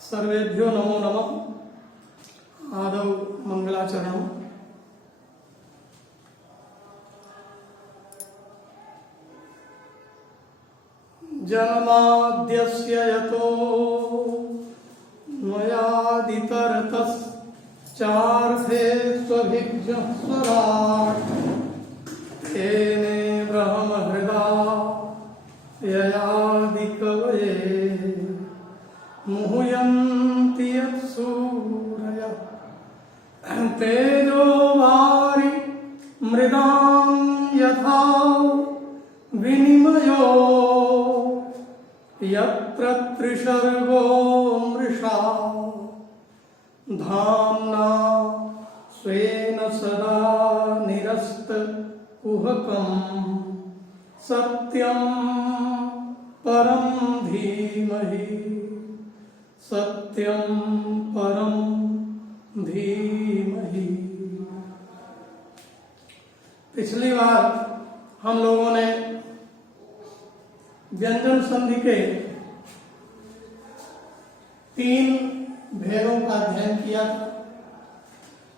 सर्वेभ्यो नमो नमः। आदौ मंगलाचरणम्। जन्माद्यस्य यतो मयादितरतश्चार्थेष्वभिघ्नस्वराट् तेने ब्रह्महृदा ययादिकवये मुह्यन्ति यत्सूरयः तेजो वारि मृदां यथा विनिमयो यत्र त्रिसर्गो मृषा धाम्ना स्वेन सदा निरस्तकुहकं सत्यं परं धीमहि सत्यं परं धीमहि। पिछली बार हम लोगों ने व्यंजन संधि के 3 भेदों का अध्ययन किया था।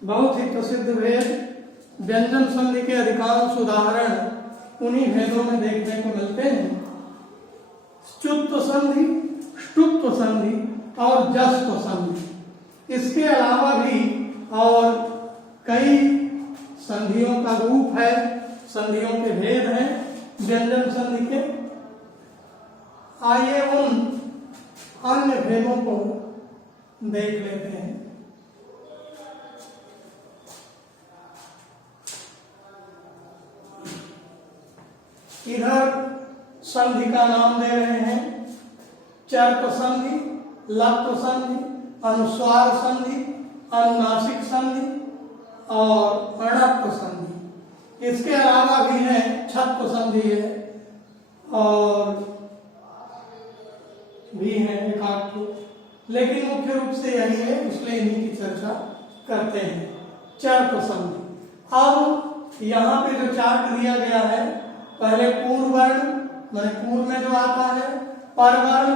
बहुत ही प्रसिद्ध भेद व्यंजन संधि के अधिकांश उदाहरण उन्हीं भेदों में देखने को मिलते हैं। च्युत्व संधि, ष्टुत्व संधि और जस्त्व संधि। इसके अलावा भी और कई संधियों का रूप है, संधियों के भेद हैं व्यंजन संधि के। आइए उन अन्य भेदों को देख लेते हैं। इधर संधि का नाम दे रहे हैं चर्प संधि, लत्व संधि, अनुस्वार संधि, अनुनासिक संधि और अणत्व संधि। इसके अलावा भी है छत्व संधि है और भी है एक आध, लेकिन मुख्य रूप से यही है, इसलिए इन्हीं की चर्चा करते हैं। चर्प संधि। अब यहाँ पे जो चार्ट दिया गया है, पहले पूर्व वर्ण माने पूर्व में जो आता है, पर वर्ण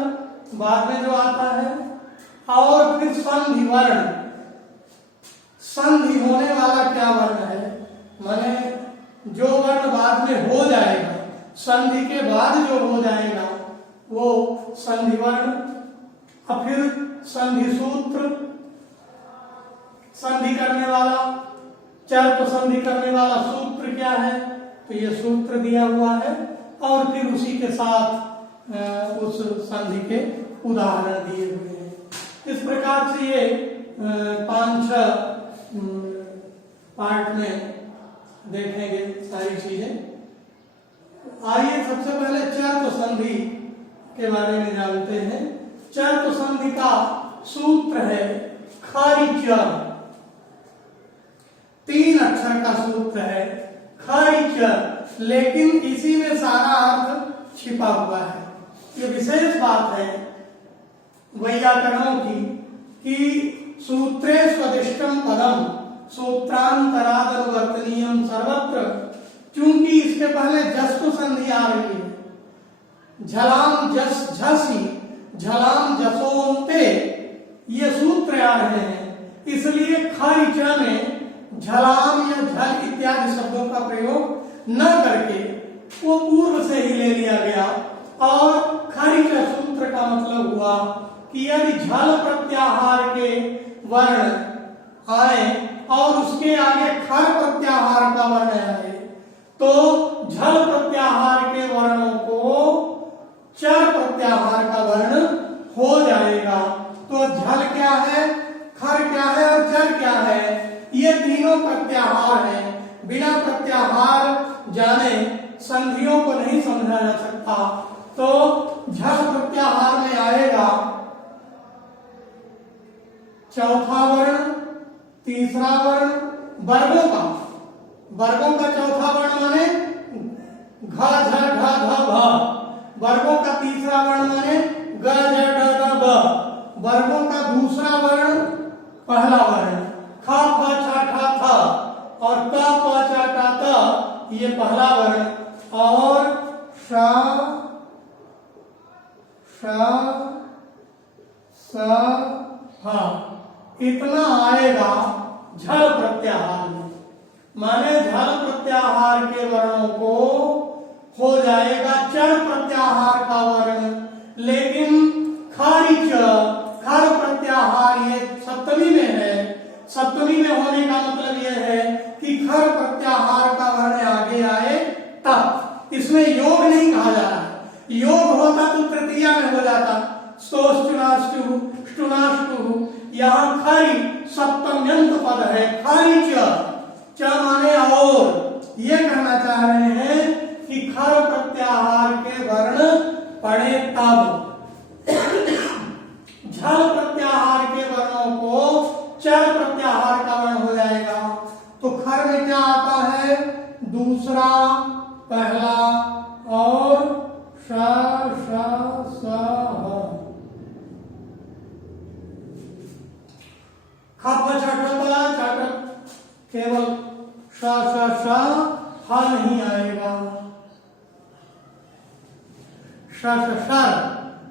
बाद में जो आता है, और फिर संधि वर्ण। संधि होने वाला क्या वर्ण है, माने जो वर्ण बाद में हो जाएगा, संधि के बाद जो हो जाएगा वो संधि वर्ण। और फिर संधि सूत्र, संधि करने वाला, चर्प संधि करने वाला सूत्र क्या है, तो ये सूत्र दिया हुआ है और फिर उसी के साथ उस संधि के उदाहरण दिए हुए हैं। इस प्रकार से ये 5-6 पार्ट में देखेंगे सारी चीजें। आइए सबसे पहले चर्प संधि के बारे में जानते हैं। चर्प संधि का सूत्र है खरिच। 3 अक्षर का सूत्र है खरिच, लेकिन इसी में सारा अर्थ छिपा हुआ है। ये विशेष बात है वैयाकरणों की कि सूत्रे स्वदिष्टम पदम सूत्रांतरादनुवर्तनीयम सर्वत्र। चूंकि इसके पहले जस्व संधि आ रही है, झलाम जस झसी झलाम जसोंते, ये सूत्र आ रहे हैं, इसलिए खरिच में झलाम या झल इत्यादि शब्दों का प्रयोग न करके वो पूर्व से ही ले लिया गया। और खरिच सूत्र का मतलब हुआ कि यदि झल प्रत्याहार के वर्ण आए और उसके आगे खर प्रत्याहार का वर्ण आए तो झल प्रत्याहार के वर्णों को चर प्रत्याहार का वर्ण हो जाएगा। तो झल क्या है, खर क्या है और चर क्या है, ये तीनों प्रत्याहार हैं। बिना प्रत्याहार जाने संधियों को नहीं समझा जा सकता। तो झल प्रत्याहार में आएगा चौथा वर्ण, तीसरा वर्ण, वर्गों का चौथा वर्ण माने घ झ ढ ध भ, वर्गों का तीसरा वर्ण माने ग झ ढ ध ब, वर्गों का दूसरा वर्ण पहला वर्ण ख फ छ ठ थ और क प च ट त, ये पहला वर्ण, और श श स ह इतना आएगा झल प्रत्याहार में। माने झल प्रत्याहार के वर्णों को हो जाएगा चर प्रत्याहार का वर्ण, लेकिन खारिच खर प्रत्याहार ये सप्तमी में है। सप्तमी में होने का मतलब यह है कि खर प्रत्याहार का वर्ण आगे आए तब। इसमें योग नहीं कहा जा रहा है। योग होता तो तृतीया में हो जाता, स्तोष्टुनाष्टु ष्टुनाष्टु। यहाँ खरी सप्तम्यंत पद है, खारिच च माने और। ये कहना चाह रहे हैं कि खर प्रत्याहार के वर्ण पढ़े तब। झल प्रत्याहार के वर्णों को चर प्रत्याहार का वर्ण हो जाएगा। तो खर में क्या आता है? दूसरा, पहला और श श स ह। खप छठता छठ केवल श श श ह नहीं आएगा। श श श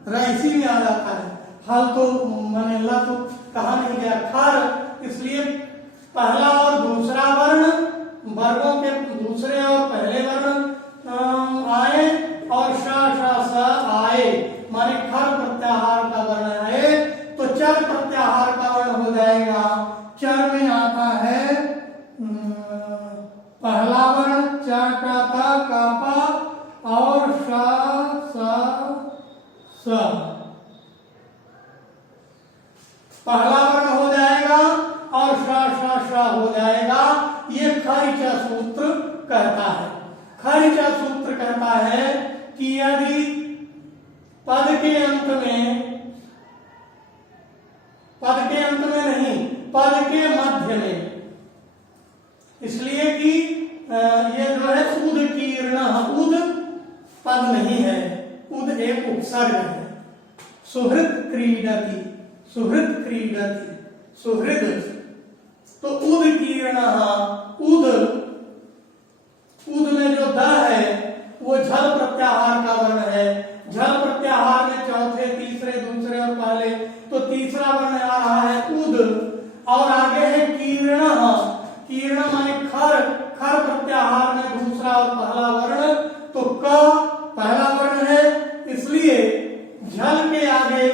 रईसी में आ जाता है। हल तो माने ला तो कहा नहीं गया। खर इसलिए पहला और दूसरा वर्ण, वर्गों के दूसरे और पहले वर्ण आए और श श स आए, माने खर प्रत्याहार का वर्ण आए तो चर प्रत्याहार का वर्ण हो जाएगा। चर में आता है पहला वर्ण च ट त क प और श स स। पहला वर्ण हो जाएगा और श हो जाएगा। ये खरिचा सूत्र कहता है। खरिचा सूत्र कहता है कि यदि पद के अंत में नहीं, पद के मध्य में, इसलिए कि ये जो है उद कीर्ण, उद पद नहीं है, उद एक उपसर्ग है। सुहृद क्रीडति, सुहृद क्रीडति, सुहृद। तो उद कीर्ण, उद में जो द है वो झल प्रत्याहार का वर्ण है। झल प्रत्याहार में चौथे, तीसरे, दूसरे और पहले, तो तीसरा वर्ण आ रहा है उद। और आगे है कीर्ण, कीर्ण माने खर, खर प्रत्याहार में दूसरा और पहला वर्ण, तो क पहला वर्ण है, इसलिए झल के आगे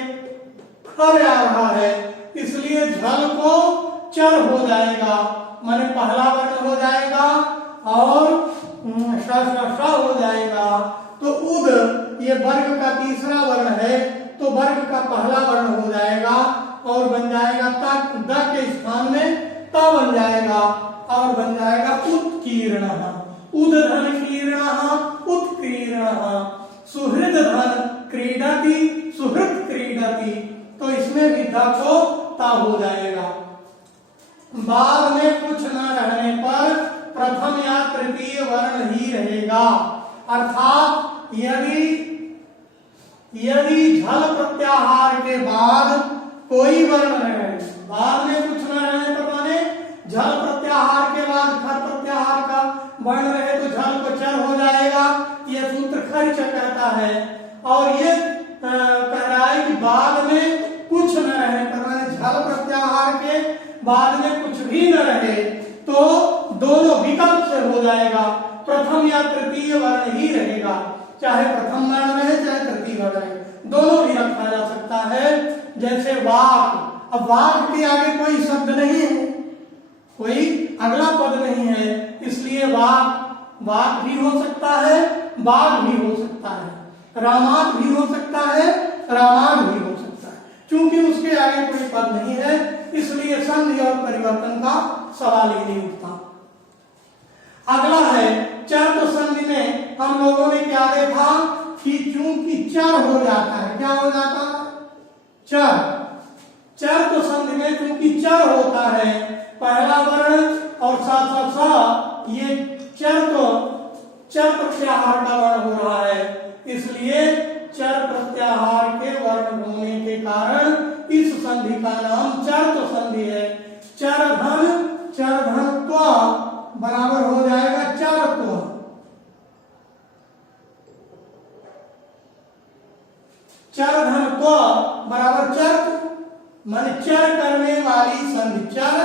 खर आ रहा है, इसलिए झल को चर हो जाएगा, माने पहला वर्ण हो जाएगा और श हो जाएगा। तो उद ये वर्ग का तीसरा वर्ण है, तो वर्ग का पहला वर्ण हो जाएगा और बन जाएगा ता, द के स्थान में ता बन जाएगा और बन जाएगा उत्कीर्ण। उदधन कीर्ण, उत्कीर्ण। सुहृद धन क्रीडति, सुहृद क्रीडति। तो इसमें भी द को ता हो जाएगा। बाद में कुछ न रहने पर प्रथम या तृतीय वर्ण ही रहेगा। अर्थात यदि झल प्रत्याहार के बाद कोई वर्ण न रहे, बाद में कुछ न रहने पर माने झल प्रत्याहार के बाद खर प्रत्याहार का वर्ण रहे तो झल को चर हो जाएगा। यह सूत्र खरिच कहता है। और ये कह रहा है कि बाद में कुछ न रहे पर माने झल प्रत्याहार के बाद में कुछ भी न रहे तो दोनों विकल्प से हो जाएगा। प्रथम या तृतीय वर्ण ही रहेगा, चाहे प्रथम वर्ण रहे चाहे तृतीय वर्ण रहे, दोनों भी रखा जा सकता है। जैसे वाक, अब वाक के आगे कोई शब्द नहीं है, कोई अगला पद नहीं है, इसलिए वाक भी हो सकता है, बाघ भी हो सकता है, रामात भी हो सकता है, रामाग भी हो सकता है। क्योंकि उसके आगे कोई पद नहीं है, इसलिए संधि और परिवर्तन का सवाल ही नहीं उठता। अगला है चर। तो संधि में हम लोगों ने क्या देखा कि चूंकि चर हो जाता है, क्या हो जाता है? चर। चर तो संधि में चूंकि चर होता है, पहला वर्ण और सा ये चर तो चर प्रत्याहार का वर्ण हो रहा है, इसलिए चर प्रत्याहार के वर्ण होने के कारण इस संधि का नाम चर तो संधि है। चर धन बराबर हो जाएगा चरत्व। चर धन बराबर चर, माने चर करने वाली संधि, चर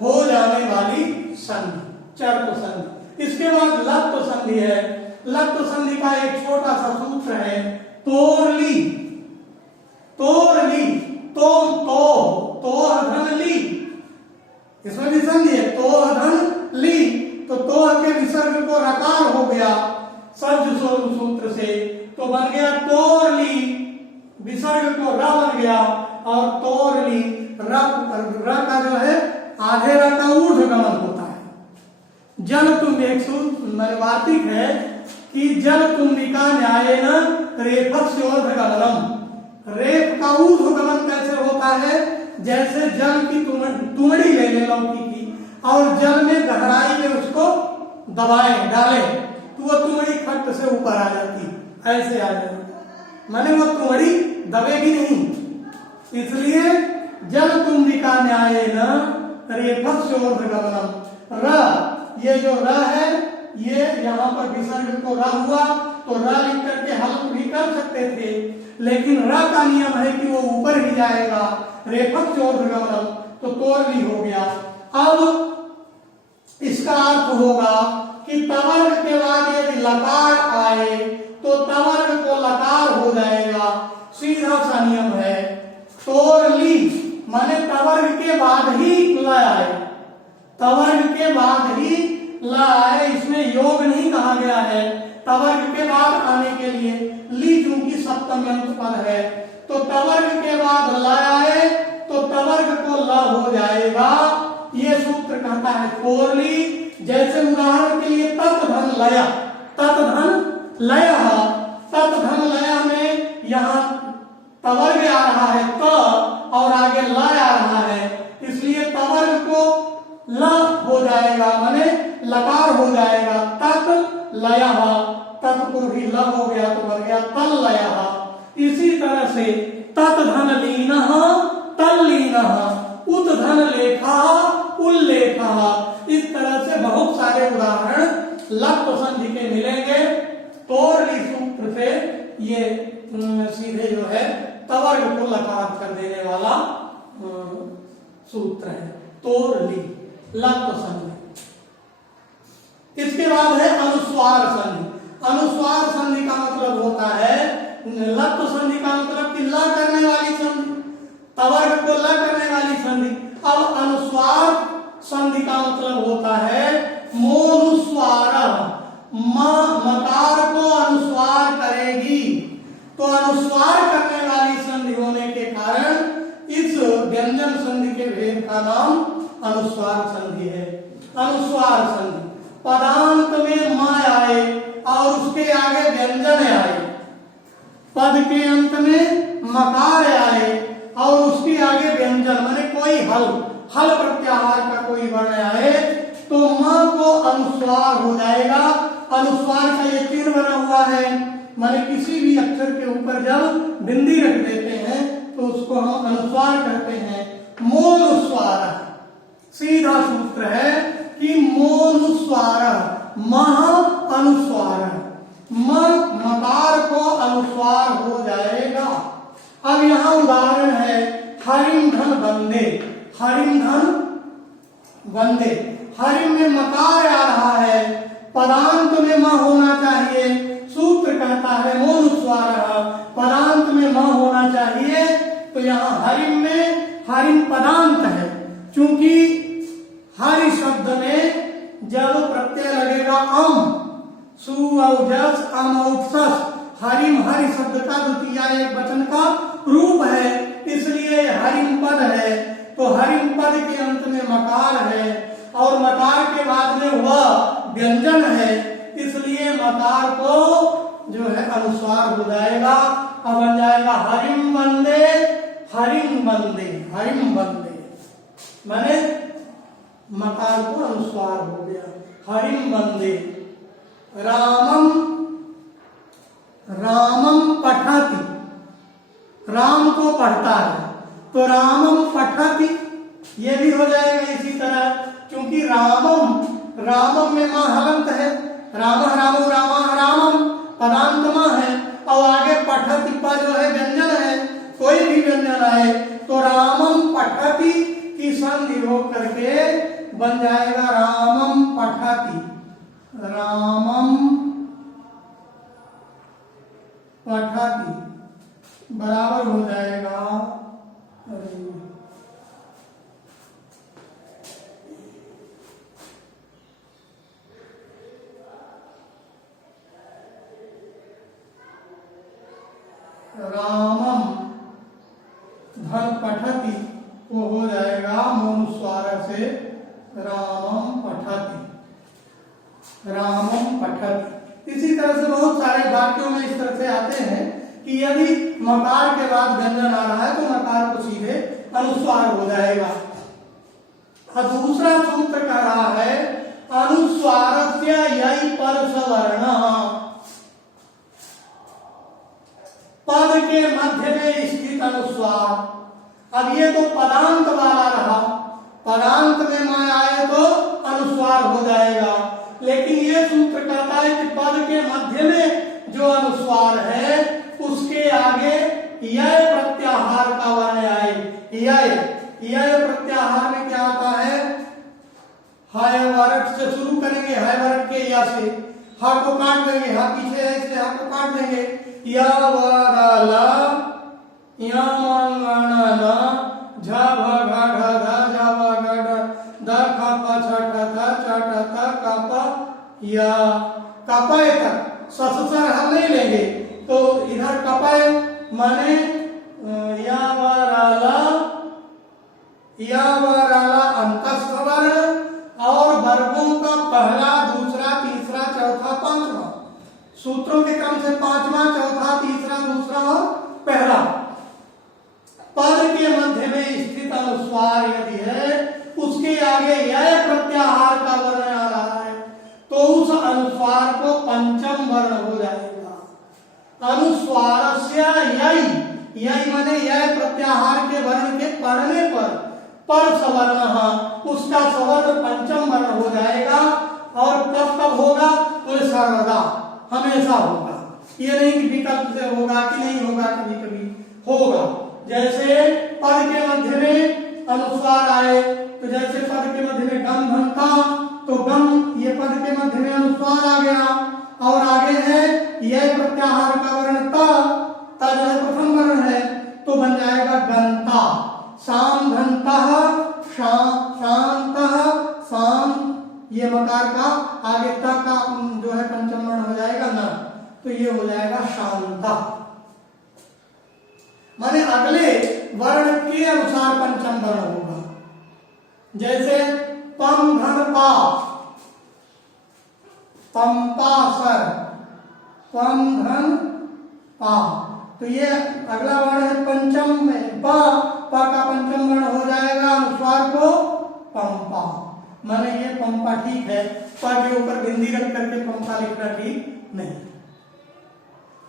हो जाने वाली संधि, चर तो संधि। इसके बाद लट संधि है। लट संधि का एक छोटा सा सूत्र है, तोरली, तोरली, तो धन ली, इसमें भी संधि है, तो धन ली, तो के विसर्ग को रकार हो गया सज सूत्र से, तो बन गया तोरली, विसर्ग को र बन गया और तोरली, र का जो है आधे र का ऊर्ध्वगमन होता है। जल तुम एक वार्तिक है कि जल तुम्बिका न्याय न रेफस्योर्ध्वगमनम, रेफ का ऊर्ध्वगमन कैसे होता है, जैसे जल की तुमड़ी ले ले लौकी की और जल में गहराई में उसको दबाए डाले तो वो तुमड़ी खट से ऊपर आ जाती, ऐसे आ जाती, माने वो तुमड़ी दबेगी नहीं। इसलिए जल तुम्बिका न्याय न रेफस्योर्ध्वगमनम, र, ये जो र है ये यहाँ पर विसर्ग को र हुआ तो र लिख करके हल भी कर सकते थे, लेकिन र का नियम है कि वो ऊपर ही जाएगा, रेफस्योर्ध्वगमनम, तो तोरली हो गया। अब इसका अर्थ होगा कि तवर्ग के बाद यदि लकार आए तो तवर्ग को लकार हो जाएगा, सीधा सा नियम है। तोरली माने तवर्ग के बाद ही ल आए, तवर्ग के बाद ही ल आए, इसमें योग नहीं कहा गया है। तवर्ग के बाद आने के लिए ली चूंकि सप्तमी अंत पद है, तो तवर्ग के बाद ल आए तो तवर्ग को ल हो जाएगा, ये सूत्र कहता है तोरली। जैसे उदाहरण के लिए तत्धन लया, तत्धन लया, तत्धन लया में यहाँ तवर्ग आ रहा है त और आगे ल आ रहा है, इसलिए तवर्ग को ल हो जाएगा, माने लकार हो जाएगा, तत् लया, तत् को भी ल हो गया तो बन गया तल लया। इसी तरह से तत्धन लीनः तल्लीनः, उत्धन लेखा उल्लेखा, इस तरह से बहुत सारे उदाहरण लट संधि के मिलेंगे। तोरली सूत्र से ये सीधे जो है तवर्ग को लकार कर देने वाला सूत्र है, तोरली, लट संधि। इसके बाद है अनुस्वार संधि। अनुस्वार संधि का मतलब होता है, लट संधि का मतलब कि ल करने वाली संधि, तवर्ग को ल करने वाली संधि। अब अनुस्वार संधि का मतलब होता है मोनुस्वार, मकार को अनुस्वार करेगी, तो अनुस्वार करने वाली संधि होने के कारण इस व्यंजन संधि के भेद का नाम अनुस्वार संधि है। अनुस्वार संधि पदांत में म आए और उसके आगे व्यंजन आए, पद के अंत में मकार आए और उसके आगे व्यंजन माने कोई हल प्रत्याहार का कोई वर्ण आए तो म को अनुस्वार हो जाएगा। अनुस्वार का ये चिन्ह बना हुआ है, माने किसी भी अक्षर के ऊपर जब बिंदी रख देते हैं तो उसको हम अनुस्वार कहते हैं। मोनुस्वार सीधा सूत्र है कि मोनुस्वार, मह अनुस्वार, मकार को अनुस्वार हो जाएगा। अब यहाँ उदाहरण है हरिम धन बंदे, हरिम धन बंदे, हरिम में मकार आ रहा है, पदांत में म होना चाहिए, सूत्र कहता है मोनुस्वार, पदांत में म होना चाहिए, तो यहाँ हरिम में हरिम पदांत है, चूंकि हरि शब्द में जब प्रत्यय लगेगा अम, सु औजस अम औजस, हरिम हरि शब्द का द्वितीय एक वचन का रूप है, इसलिए हरिम पद है, तो हरिम पद के अंत में मकार है और मकार के बाद में वह व्यंजन है, इसलिए मकार को जो है अनुस्वार हो जाएगा। अब बन जाएगा हरिम बंदे, हरिम बंदे, हरिम बंदे, माने मकार को अनुस्वार हो गया, हरिम बंदे। रामम, रामम पठति, राम को पढ़ता है तो रामम पठति, ये भी हो जाएगा इसी तरह, क्योंकि रामम, रामम में मां हलंत है, राम रामो रामा रामम पदांत मां है, और आगे पठति पर जो है व्यंजन है, कोई भी व्यंजन आए तो रामम पठति की संधि हो करके बन जाएगा रामम पठति, रामम पठति बराबर हो जाएगा रामम धन पठति, वो हो जाएगा मनुस्वार से रामम पठति, रामम पठति। इसी तरह से बहुत सारे वाक्यों में इस तरह से आते हैं कि यदि मकार के बाद व्यंजन आ रहा है तो मकार को सीधे अनुस्वार हो जाएगा। और दूसरा सूत्र कह रहा है अनुस्वारस्य यई परसवर्णः, पद के मध्य में स्थित अनुस्वार। अब ये तो पदांत वाला रहा, पदांत में मैं आए तो अनुस्वार हो जाएगा, लेकिन ये सूत्र कहता है कि पद के मध्य में जो अनुस्वार है उसके आगे यय प्रत्याहार का वर्ण आए। यय प्रत्याहार में क्या आता है, हाय वरट से शुरू करेंगे, हाय वरट के या से हा को काट देंगे, हा पीछे है इसलिए हा को काट देंगे, या वरला या मंगणना झ भ घ ढ ध झ भ घ ढ ध ख प छ ठ थ छ ठ थ क प या कपय तक ससुसर हम नहीं लेंगे तो इधर कपय माने या वरला अंतस्थ वर्ण और वर्गों का पहला, दूसरा, तीसरा, चौथा, पांचवा, सूत्रों के क्रम से पांचवा, चौथा, तीसरा, दूसरा और पहला। पद के मध्य में स्थित अनुस्वार यदि है उसके आगे यय प्रत्याहार का वर्ण आ रहा है तो उस अनुस्वार को पंचम वर्ण हो जाएगा। अनुस्वारस्य यई, यई माने यय प्रत्याहार के वर्ण के पढ़ने पर सवर्ण, उसका सवर्ण पंचम वर्ण हो जाएगा। और कब कब होगा, तो सर्वदा हमेशा होगा, ये नहीं कि विकल्प से होगा कि नहीं होगा, कभी कभी होगा। जैसे पद के मध्य में अनुस्वार आए तो जैसे पद के मध्य में गम घंटा तो गम, ये पद के मध्य में अनुस्वार आ गया। और आगे है यह प्रत्याहार का वर्ण ता जो है प्रथम वर्ण है तो बन जाएगा गंता, शाम घंटा, शांत, शाम, ये मकार का आगे ता का जो है पंचम वर्ण हो जाएगा न, तो ये हो जाएगा शांता, माने अगले वर्ण के अनुसार पंचम वर्ण होगा। जैसे पम धन पा, पंपासर, पम धन पा, तो ये अगला वर्ण है पंचम में पा, पा का पंचम वर्ण हो जाएगा अनुस्वार को पंपा, माने ये पंपा ठीक है, पा के ऊपर बिंदी रख करके पंपा लिखना ठीक नहीं।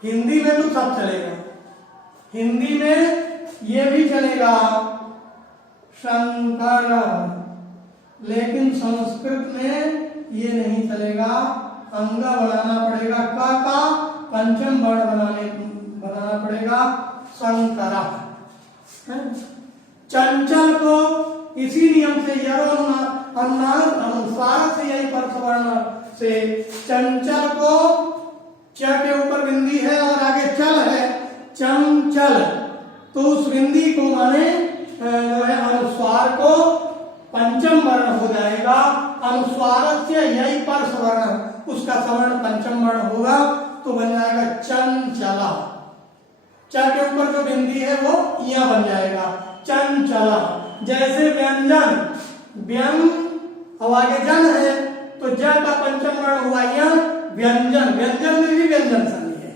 हिंदी में तो सब चलेगा, हिंदी में ये भी चलेगा शंकर, लेकिन संस्कृत में ये नहीं चलेगा, अंगा बनाना पड़ेगा, का पंचम वर्ण बनाना पड़ेगा शंकरा। चंचल को इसी नियम से अनुस्वार से यही परसवर्ण से चंचल को च के ऊपर बिंदी है और आगे चल है चंचल, तो उस बिंदी को माने जो है अनुस्वार को पंचम वर्ण हो जाएगा। अनुस्वार से यही परसवर्ण, उसका सवर्ण पंचम वर्ण होगा तो बन जाएगा चंचला। च के ऊपर जो बिंदी है वो या बन जाएगा चंचला। जैसे व्यंजन, व्यंग और आगे जन है तो ज का पंचम वर्ण हुआ या व्यंजन, व्यंजन में भी व्यंजन संधि है,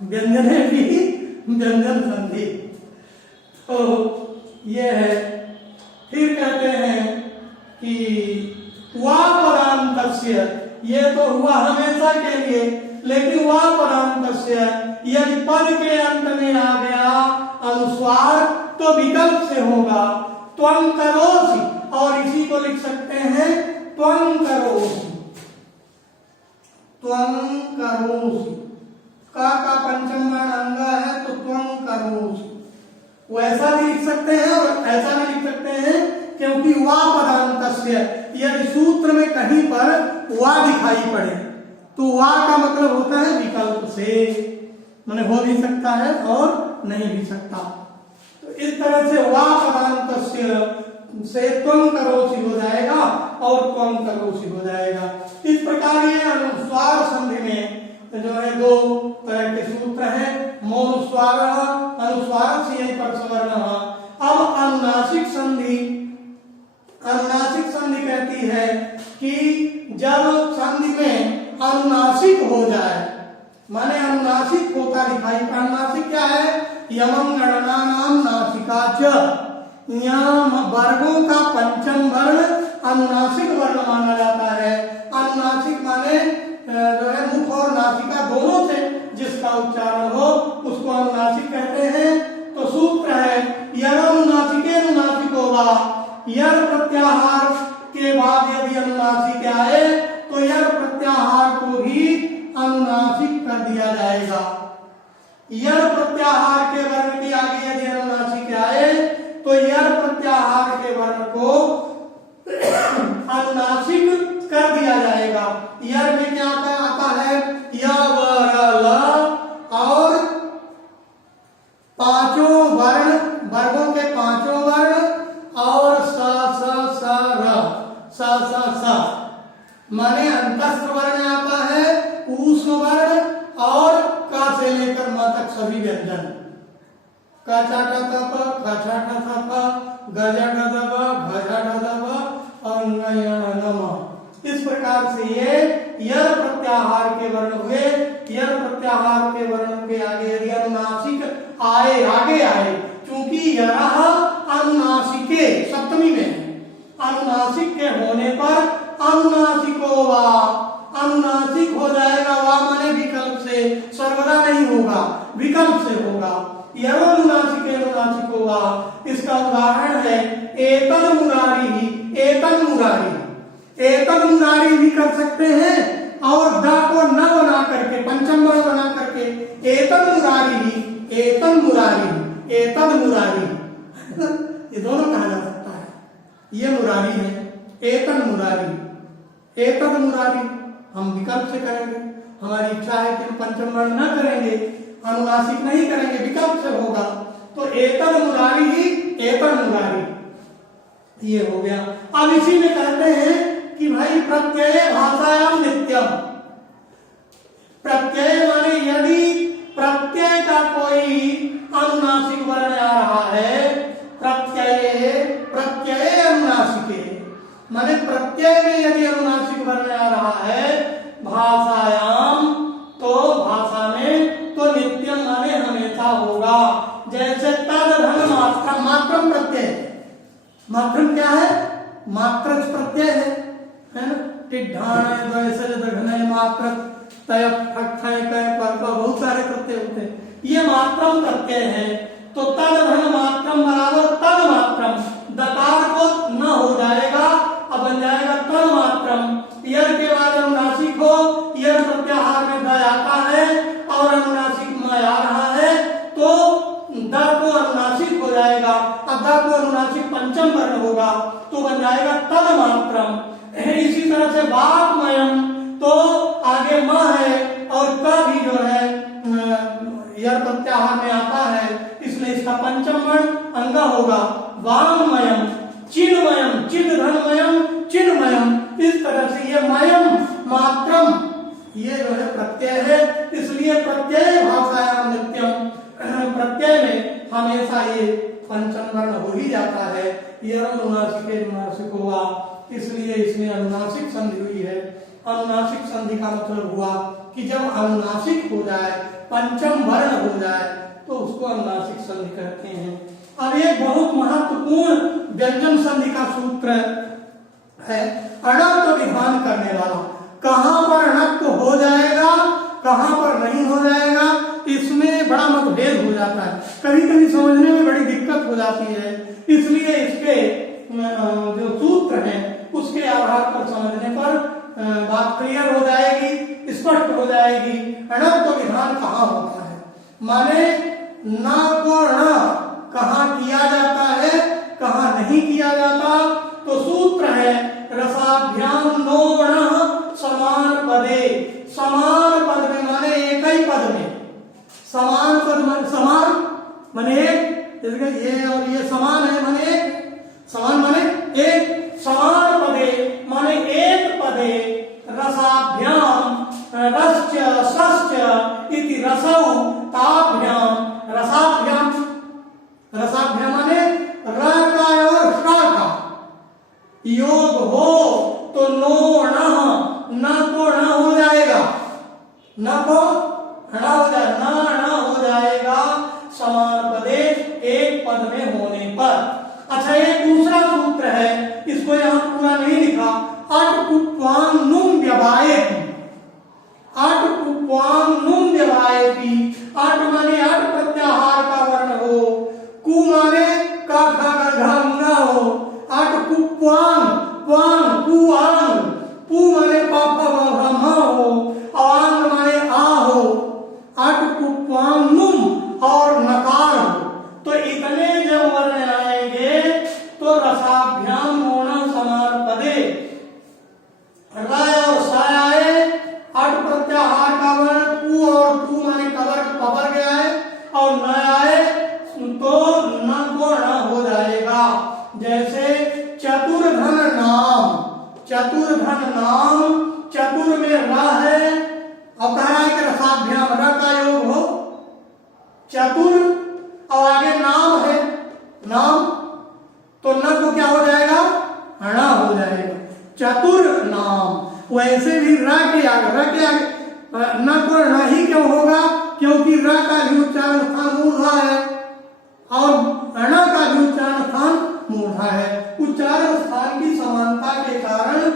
व्यंजन में भी व्यंजन संधि, तो ये है। फिर कहते हैं कि वापरांतस्य, ये तो हुआ हमेशा के लिए, लेकिन वापरांतस्य यदि पद के अंत में आ गया अनुस्वार तो विकल्प से होगा त्वं करोसि, और इसी को लिख सकते हैं त्वं करोसि, त्वं करोसि, का पंचम वर्ण अंगा है तो त्वं करोसि, वैसा भी लिख सकते हैं और ऐसा भी लिख सकते सूत्र में कहीं पर वा दिखाई पड़े तो वा का मतलब होता है विकल्प से, माने हो भी सकता है और नहीं भी सकता। तो इस तरह से वा पदांत से त्वं करोसि हो जाएगा और त्वं करोसि हो जाएगा। इस प्रकार ये अनुस्वार संधि में जो है दो तरह के सूत्र हैं, मौनुस्वार अनुस्वार से यही पर सवर्ण। अब अनुनासिक संधि, अनुनासिक संधि कहती है कि जब संधि में अनुनासिक हो जाए, माने अनुनासिक होता दिखाई, अनुनासिक क्या है, यमं गणनानां नासिका च, यम वर्गों का पंचम वर्ण अनुनासिक वर्ण माना जाता है। अनुनासिक माने जो है मुख और नासिका दोनों से जिसका उच्चारण हो उसको अनुनासिक कहते हैं। तो सूत्र है यनुनासिके अनुनासिको वा, यर प्रत्याहार के बाद यदि अनुनासिक आए तो यर प्रत्याहार को भी अनुनासिक कर दिया जाएगा। यर प्रत्याहार के वर्ण के आगे यदि अनुनासिक आए तो यर प्रत्याहार के वर्ण को अनुनासिक कर दिया जाएगा। यर में क्या आता है, य व र ल और पांचों वर्ण, वर्गों के पांचों वर्ण और स स स र, स स स माने अंतस्थ वर्ण आता है, ऊष्म वर्ण और क से लेकर म तक सभी व्यंजन, क च ट थ प, ख छ ठ थ प, ग ज ढ ध ब, घ झ ढ ध ब और ङ य न म। इस प्रकार से ये यर प्रत्याहार के वर्ण हुए। यर प्रत्याहार के वर्ण के आगे यदि अनुनासिक आए, आगे आए, क्योंकि यरह अनुनासिके सप्तमी में है, अनुनासिक के होने पर अनुनासिको वा, अनुनासिक हो जाएगा। वा माने विकल्प से, सर्वदा नहीं होगा, विकल्प से होगा। यरोनुनासिके अनुनासिको वा, इसका उदाहरण है एतद मुरारी, एतद मुरारी, एतद मुरारी भी कर सकते हैं और द को न बना करके, पंचम वर्ण बना करके एतद मुरारी, एतद मुरारी, एतद मुरारी ये दोनों कहा जा सकता है। ये मुरारी है, एतद मुरारी, एतद मुरारी हम विकल्प से करेंगे। हमारी इच्छा है कि हम पंचम वर्ण न करेंगे, अनुनासिक नहीं करेंगे, विकल्प से होगा। तो एतद मुरारी ही एतद मुरारी ये हो गया। अब इसी में कहते हैं कि भाई प्रत्यय भाषायाम नित्यम, प्रत्यय माने यदि प्रत्यय का कोई अनुनासिक वर्ण आ रहा है, प्रत्यय, प्रत्यय अनुनासिके माने प्रत्यय में यदि अनुनासिक वर्ण आ रहा है भाषायाम, तो भाषा में तो नित्यम माने हमेशा होगा। जैसे तद धन मात्रम, मात्रम प्रत्यय, मात्रम क्या है, मात्र प्रत्यय है ना, टिड्ढाण मात्र तय बहुत सारे प्रत्यय होते हैं, ये मात्रम प्रत्यय है। तो तद धन मात्रम बराबर तद मात्रम, दकार को न हो जाएगा, अब बन जाएगा तद मात्रम। यर के बाद अनुनासिक हो, यर प्रत्याहार में द आता है और अनुनासिक म आ रहा है तो द को अनुनासिक हो जाएगा। अब द को अनुनासिक पंचम वर्ण होगा तो बन जाएगा तद मात्रम। इसी तरह से वाक्मयम, तो आगे म है और क भी जो है यर प्रत्याहार में आता है, इसलिए इसका पंचम वर्ण अंगा होगा। वांगमयम, चिन्मयम, चिन्ह धनमयम, चिन्मयम, इस तरह से ये मयम मात्रम ये जो है प्रत्यय है, इसलिए प्रत्यय भाषायाम नित्यम, प्रत्यय में हमेशा ये पंचम वर्ण हो ही जाता है। ये अनुनासिके अनुनासिक हुआ, इसलिए इसमें अनुनासिक संधि हुई है। अनुनासिक संधि का मतलब हुआ कि जब अनुनासिक हो जाए, पंचम वर्ण हो जाए तो उसको अनुनासिक संधि कहते हैं। अब एक बहुत महत्वपूर्ण व्यंजन संधि का सूत्र है अणत्व विधान करने वाला। कहां पर अणत्व हो जाएगा, कहां पर नहीं हो जाएगा, इसमें बड़ा मतभेद हो जाता है, कभी कभी समझने में बड़ी दिक्कत हो जाती है। इसलिए इसके जो सूत्र है उसके आधार पर समझने पर बात क्लियर हो जाएगी, स्पष्ट हो जाएगी। अणत्व विधान कहाँ होता है, माने न को ण कहाँ किया जाता है, कहाँ नहीं किया जाता। तो सूत्र है रसाभ्याम रसाभ्याम नोण समान पदे, समान पद में माने एक ही पद में, समान पद माने समान माने एक, ये और ये समान है माने एक, समान माने एक, समान पदे माने एक पदे, रसाभ्याम रश्च सश्च इति रसौ ताभ्याम, रसाभ्याम, रसाभ्याम माने र का और श का योग हो तो नो न को न हो जाएगा, न को न हो जाएगा, न हो जाएगा समान पदे एक पद में होने पर। अच्छा, एक दूसरा सूत्र है, इसको यहां पूरा नहीं लिखा, अट कुप्वाम नुम व्यवायेति, अट कुप्वाम नुम व्यवायेति, अट माने अट प्रत्याहार का वर्ण हो, कु माने का खा गा घा हो, अट कुप्वाम वांग कुआंग, पु माने पापा ब्रह्मा हो, आंग माने आ हो, अट कुप्वाम नुम और नकार हो। तो इतने जब वर्ण आएंगे तो रसाभ्याम होना समान पदे, राय और साय आए, अट प्रत्याहार का वर्ण पु और टू माने कबर पबर गया है, और न आए तो न को न हो जाएगा। जैसे चतुर्धन नाम, चतुर्धन नाम, चतुर में र है, अब कह रहा है कि रसाभ्याम र का योग हो, चतुर और आगे नाम है, नाम, तो न को क्या हो जाएगा, ण हो जाएगा, चतुर नाम। वैसे भी र के आगे न को न ही क्यों होगा, क्योंकि र का भी उच्चारण स्थान मूर्धा है और ण का भी उच्चारण स्थान मूर्धा है। उच्चारण स्थान की समानता के कारण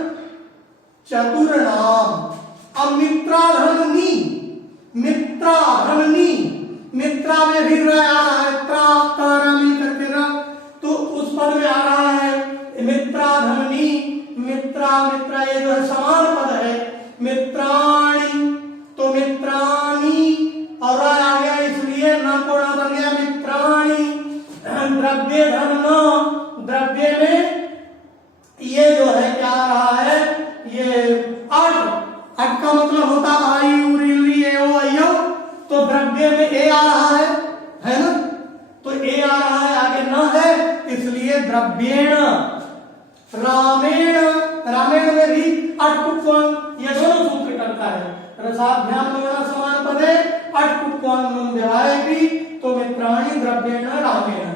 चतुर नाम। अब मित्राधनी, मित्राधनी, मित्रा में भी र आ रहा है, त्रा मिल करके र, तो उस पद में आ रहा है मित्राधनी, मित्रा, मित्रा ये जो है समान पद है, मित्राणी, तो मित्राणी और र आ गया, इसलिए न को न बन गया मित्राणी। द्रव्य धन न, द्रव्य में ये जो है क्या आ रहा है, ये अट, अट का मतलब होता आई उरी ए ओ अयो, तो द्रव्य में ए आ रहा है ना, तो ए आ रहा है, आगे न है, इसलिए द्रव्येण। रामेण, रामेण में भी अटकुप्वं, ये दोनों सूत्र करता है, रसाभ्याम नोण समान पदे अटकुप्वं नुम व्यवायेति, तो मित्राणि द्रव्येण रामेण।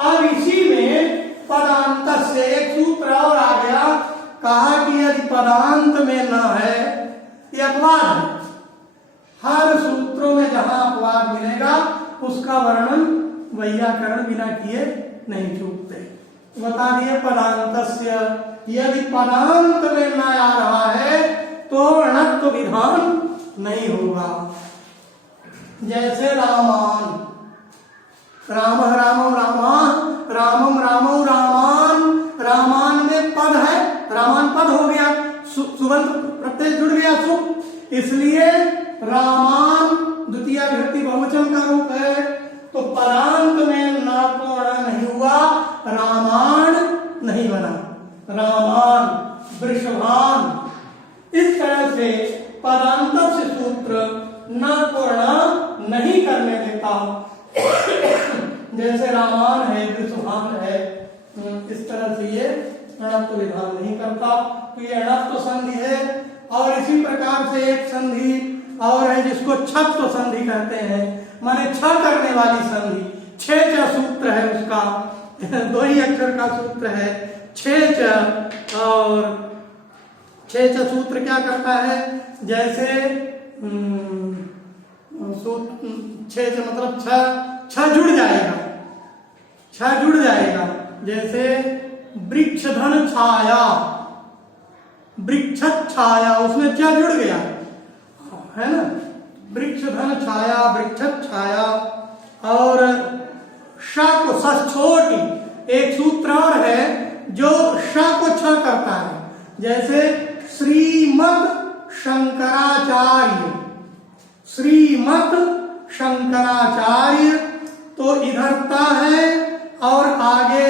अब इसी में पदांत से एक सूत्र और आ गया, कहा कि यदि पदांत में न है, ये अपवाद है, हर सूत्रों में जहां अपवाद मिलेगा उसका वर्णन वैयाकरण बिना किए नहीं छूटते। बता दिए पदांतस्य, यदि पदांत में न आ रहा है तो णत्व विधान नहीं होगा। जैसे रामान, राम रामो रामा, रामम रामो रामान, रामान में पद है, रामान पद हो गया, सुबंत प्रत्यय जुड़ गया सु, इसलिए रामान द्वितीय विभक्ति बहुवचन का रूप है, तो पदांत में ना को नहीं हुआ, रामान नहीं बना, रामान, वृषभान। इस तरह से पदांत से सूत्र न को नहीं करने देता, जैसे रामान है, वृषभान है, इस तरह से ये अणत्व विधान नहीं करता, तो ये अणत्व संधि है। और इसी प्रकार से एक संधि और है जिसको छत्व संधि कहते हैं, माने छ करने वाली संधि, छेच सूत्र है उसका, दो ही अक्षर का सूत्र है छेच। और छेच सूत्र क्या करता है, जैसे छेच मतलब छ जुड़ जाएगा, छ जुड़ जाएगा, जैसे वृक्षधन छाया, वृक्ष छाया, उसमें क्या जुड़ गया है ना, वृक्षधन छाया, वृक्ष छाया। और श को स छोटी, एक सूत्र और है जो श को छ करता है, जैसे श्रीमत शंकराचार्य, श्रीमत शंकराचार्य, तो इधर ता है और आगे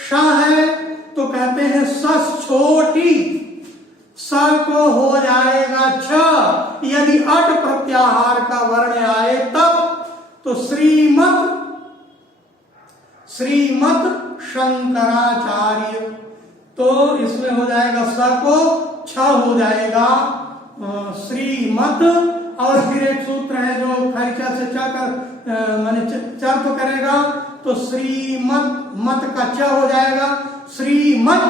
श है, तो कहते हैं सस छोटी, को हो जाएगा छ। यदि अट प्रत्याहार का वर्ण आए तब तो श्रीमत शंकराचार्य, तो इसमें हो जाएगा स को छ हो जाएगा श्रीमत, और फिर एक सूत्र है जो खरीचा से च कर माने चर तो करेगा, तो श्रीमत मत का च हो जाएगा श्रीमत,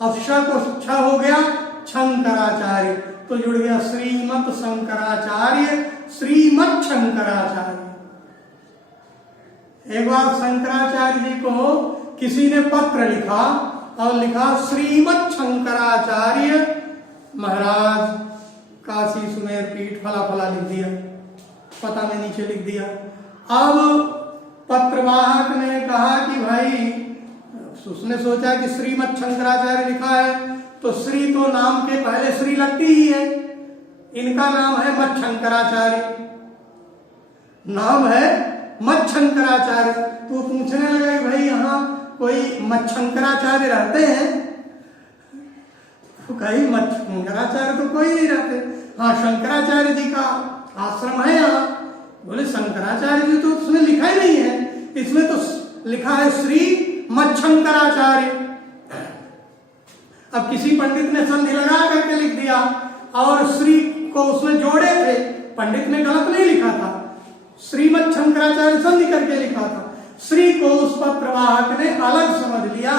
अब श को छ हो गया शंकराचार्य, तो जुड़ गया श्रीमत शंकराचार्य, श्रीमत शंकराचार्य। एक बार शंकराचार्य जी को किसी ने पत्र लिखा और लिखा श्रीमत शंकराचार्य महाराज काशी सुमेर पीठ फला फला लिख दिया, पता में नीचे लिख दिया। अब पत्रवाहक ने कहा कि भाई, उसने सोचा कि श्रीमत शंकराचार्य लिखा है तो श्री तो नाम के पहले श्री लगती ही है, इनका नाम है मत शंकराचार्य, नाम है मत शंकराचार्य। तो पूछने लगा कि भाई यहाँ कोई मत शंकराचार्य रहते हैं? तो कहीं मत शंकराचार्य तो कोई नहीं रहते। हाँ, शंकराचार्य जी का आश्रम है यहाँ। बोले शंकराचार्य जी तो उसने लिखा ही नहीं है, इसमें तो लिखा है श्री मत शंकराचार्य। अब किसी पंडित ने संधि लगा करके लिख दिया और श्री को उसमें जोड़े थे, पंडित ने गलत नहीं लिखा था, श्रीमत शंकराचार्य संधि करके लिखा था। श्री को उस पत्रवाहक ने अलग समझ लिया,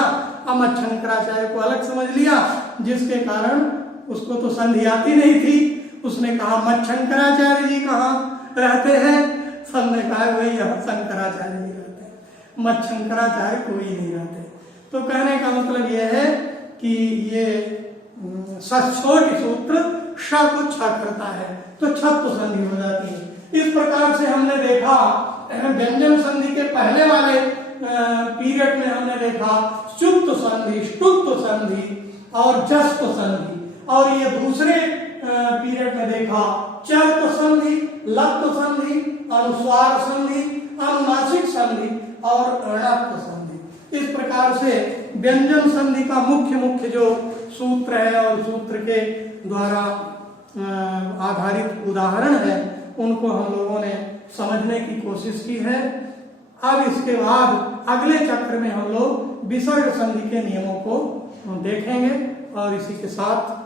मत शंकराचार्य को अलग समझ लिया, जिसके कारण उसको तो संधि आती नहीं थी। उसने कहा मत शंकराचार्य जी कहाँ रहते हैं? सबने कहा भाई यहाँ शंकराचार्य जी रहते हैं, मत शंकराचार्य कोई नहीं रहते। तो कहने का मतलब यह है कि ये छोटी सूत्र श को छ करता है तो छत तो संधि हो जाती है। इस प्रकार से हमने देखा व्यंजन संधि के पहले वाले पीरियड में हमने देखा चुप्त संधि, ष्टुप्त संधि और जस्त संधि, और ये दूसरे पीरियड में देखा चर्त संधि, लप्त संधि, अनुस्वार संधि, अनुनासिक संधि और णत्व संधि। इस प्रकार से व्यंजन संधि का मुख्य जो सूत्र है और सूत्र के द्वारा आधारित उदाहरण है उनको हम लोगों ने समझने की कोशिश की है। अब इसके बाद अगले चक्र में हम लोग विसर्ग संधि के नियमों को देखेंगे और इसी के साथ